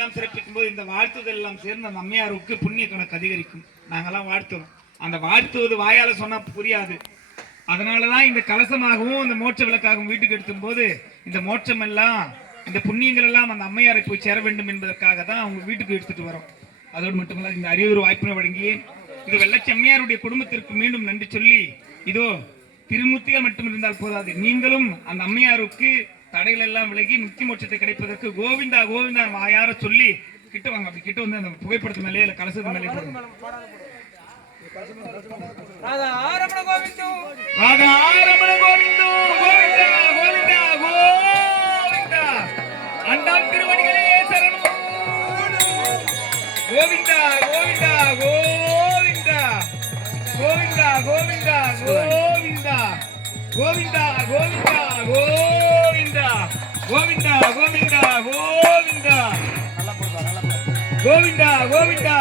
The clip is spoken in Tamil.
எல்லாம் சிறப்பிக்கும் போது இந்த வாழ்த்துதல் எல்லாம் சேர்ந்து அந்த அம்மையாருக்கு புண்ணிய கணக்கு அதிகரிக்கும். நாங்கெல்லாம் வாழ்த்துறோம். அந்த வாழ்த்துவது வாயால சொன்னா புரியாது. அதனாலதான் இந்த கலசமாகவும் இந்த மோட்ச விளக்காகவும் வீட்டுக்கு எடுத்தும் போது இந்த மோட்சம் எல்லாம் இந்த புண்ணியங்கள் எல்லாம் அந்த அம்மையாரை போய் சேர வேண்டும் என்பதற்காக தான் அவங்க வீட்டுக்கு எடுத்துட்டு வரோம். அதோடு மட்டுமல்ல, இந்த அரியதொரு வாய்ப்பினை வழங்கி இது வெள்ளச்சி அம்மையாருடைய குடும்பத்திற்கு மீண்டும் நன்றி சொல்லி, இதோ திருமூர்த்திகள் மட்டும் இருந்தால் போதாது, நீங்களும் அந்த அம்மையாருக்கு தடைகள் எல்லாம் விலகி முக்தி மோட்சத்தை கிடைப்பதற்கு கோவிந்தா கோவிந்தா வாயார சொல்லி கிட்ட வாங்க. அப்படி கிட்ட வந்து அந்த புகைப்படத்து மேலே இல்ல கலசத்து மேலே ராதா ஆரமண கோவிந்தோ கோவிந்தா கோவிந்தா கோவிந்தா அண்டாள் திருவடிகளே சரணம். கோவிந்தா கோவிந்தா கோவிந்தா கோவிந்தா கோவிந்தா கோவிந்தா கோவிந்தா கோவிந்தா கோவிந்தா கோவிந்தா கோவிந்தா கோவிந்தா கோவிந்தா கோவிந்தா